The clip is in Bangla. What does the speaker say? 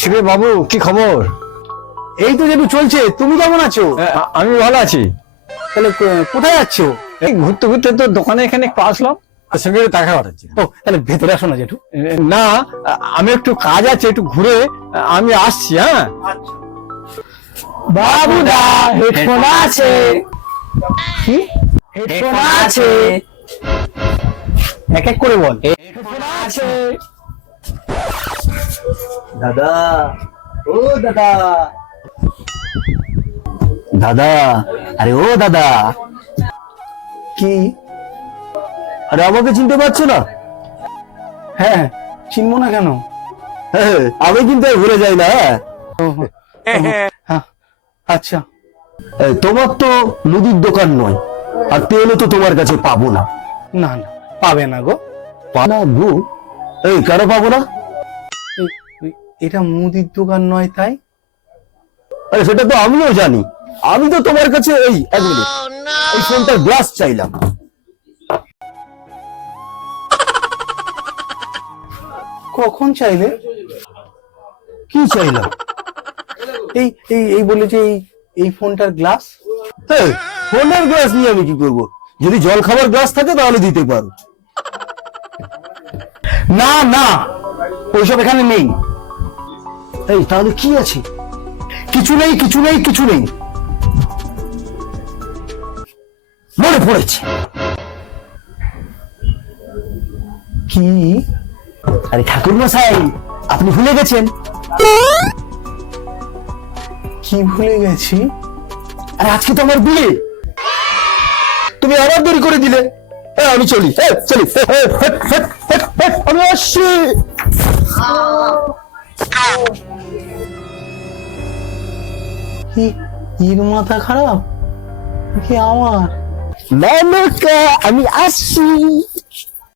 শিবে বাবু, কি খবর? এই তো যেটু চলছে। তুমি কেমন আছো? আমি ভালো আছি। তাহলে কোথায় যাচ্ছো? এই ঘুরতে ঘুরতে তো দোকানে এখানে একটু আসলাম, তোর সঙ্গে দেখা করাচ্ছি। ও তাহলে ভেতরে আসো না জেঠু। না, আমি একটু কাজ আছে, একটু ঘুরে আমি আসছি। হ্যাঁ বাবুদা হেডফোন আছে। কি হেডফোন আছে? এক এক করে বল। হেডফোন আছে। দাদা, ও দাদা, দাদা, আরে ও দাদা। কি? আরে আমাকে চিনতে পারছো না? হ্যাঁ, চিনবো না কেন? হ্যাঁ, আমি কিন্তু ভুলে যাই না। হ্যাঁ, আচ্ছা। তোমার তো মুদির দোকান নয়, আর তেলও তো তোমার কাছে পাবো না। না না, পাবে না গো। পানা গো? এই কেন পাবো না? এটা মুদির দোকান নয় তাই? আরে সেটা তো আমিও জানি। আমি তো তোমার কাছে এই এক মিনিট এই ফোনটার গ্লাস চাইলাম। কখন চাইলে? কি চাইলাম? এই এই এই বলে যে এই ফোনটার গ্লাস। হ্যাঁ, ফোনের গ্লাস নিয়ে আমি কি করব? যদি জল খাবার গ্লাস থাকে তাহলে দিতে পারো। না না, ওইসব এখানে নেই। এই তাহলে কি আছে? কিছু নেই, কিছু নেই, কিছু নেই। মনে পড়েছে। কি? আরে ঠাকুর মশাই, আপনি ভুলে গেছেন। কি ভুলে গেছি? আরে আজকে তো আমার বিয়ে। তুমি আবার দেরি করে দিলে। আমি চলি, চলি। আমি আসছি। এর মাথা খারাপ কি আমার? আমি আসছি।